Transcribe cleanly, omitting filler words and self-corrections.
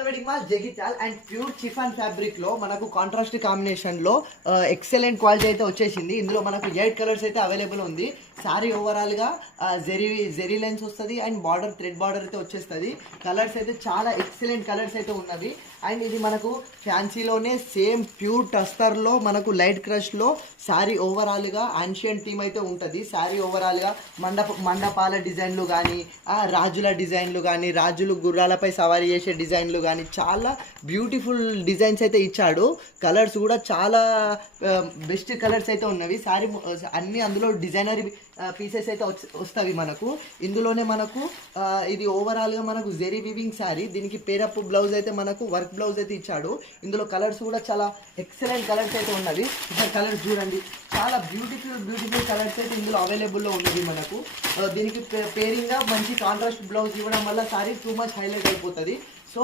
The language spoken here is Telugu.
the wedding mall Jagtial and pure chiffon fabric లో మనకు కాంట్రాస్ట్ కాంబినేషన్ లో ఎక్సలెంట్ క్వాలిటీ అయితే వచ్చేసింది. ఇందులో మనకు 8 కలర్స్ అయితే అవైలబుల్ ఉంది. సారీ ఓవరాల్ గా జెరీ లైన్స్ వస్తుంది అండ్ బార్డర్ థ్రెడ్ బార్డర్ అయితే వచ్చేస్తుంది. కలర్స్ అయితే చాలా ఎక్సలెంట్ కలర్స్ అయితే ఉన్నవి. అండ్ ఇది మనకు ఫ్యాన్సీలోనే సేమ్ ప్యూర్ టస్టర్ లో మనకు లైట్ క్రష్ లో సారీ ఓవరాల్ గా ఆన్షియన్ థీమ్ అయితే ఉంటుంది. సారీ ఓవరాల్ గా మండపాల డిజైన్లు కానీ రాజుల డిజైన్లు కానీ రాజులు గుర్రాలపై సవారీ చేసే డిజైన్లు కానీ చాలా బ్యూటిఫుల్ డిజైన్స్ అయితే ఇచ్చాడు. కలర్స్ కూడా చాలా బెస్ట్ కలర్స్ అయితే ఉన్నవి. సారీ అన్ని అందులో డిజైనరీ పీసెస్ అయితే వస్తాయి మనకు. ఇందులోనే మనకు ఇది ఓవరాల్గా మనకు జెరీ వివింగ్ శారీ, దీనికి పేరప్ బ్లౌజ్ అయితే మనకు వర్క్ బ్లౌజ్ అయితే ఇచ్చాడు. ఇందులో కలర్స్ కూడా చాలా ఎక్సలెంట్ కలర్స్ అయితే ఉన్నవి. ఇక్కడ కలర్స్ చూడండి, చాలా బ్యూటిఫుల్ కలర్స్ అయితే ఇందులో అవైలబుల్లో ఉన్నది మనకు. దీనికి పేరింగ్గా మంచి కాంట్రాస్ట్ బ్లౌజ్ ఇవ్వడం వల్ల సారీ టూ మచ్ హైలైట్ అయిపోతుంది. సో